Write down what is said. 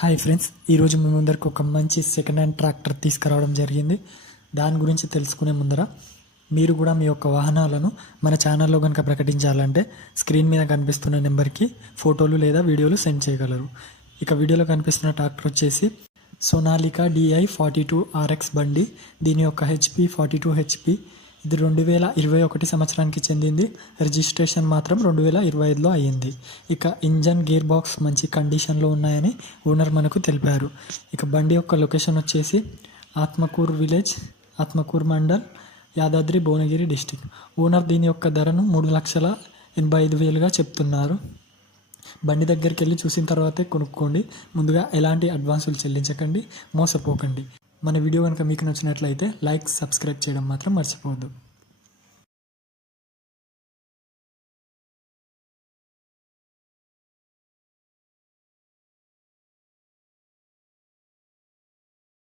Hi friends, ఈరోజు మీ ముందరకు ఒక మంచి సెకండ్ హ్యాండ్ ట్రాక్టర్ తీసుకురావడం జరిగింది. దాని గురించి తెలుసుకునే ముందర మీరు కూడా మీ యొక్క వాహనాలను మన ఛానల్లో కనుక ప్రకటించాలంటే స్క్రీన్ మీద కనిపిస్తున్న నెంబర్కి ఫోటోలు లేదా వీడియోలు సెండ్ చేయగలరు. ఇక వీడియోలో కనిపిస్తున్న ట్రాక్టర్ వచ్చేసి సోనాలికా DI42RX బండి. దీని యొక్క HP 42 HP. ఇది 2021 సంవత్సరానికి చెందింది. రిజిస్ట్రేషన్ మాత్రం 2025లో అయ్యింది. ఇక ఇంజన్ గేర్ బాక్స్ మంచి కండిషన్లో ఉన్నాయని ఓనర్ మనకు తెలిపారు. ఇక బండి యొక్క లొకేషన్ వచ్చేసి Atmakur village, Atmakur mandal, Yadadri Bhuvanagiri district. Owner దీని యొక్క ధరను 3,85,000గా చెప్తున్నారు. బండి దగ్గరికి వెళ్ళి చూసిన తర్వాతే కొనుక్కోండి. ముందుగా ఎలాంటి అడ్వాన్సులు చెల్లించకండి, మోసపోకండి. మన వీడియో కనుక మీకు నచ్చినట్లయితే లైక్, సబ్స్క్రైబ్ చేయడం మాత్రం మర్చిపోవద్దు.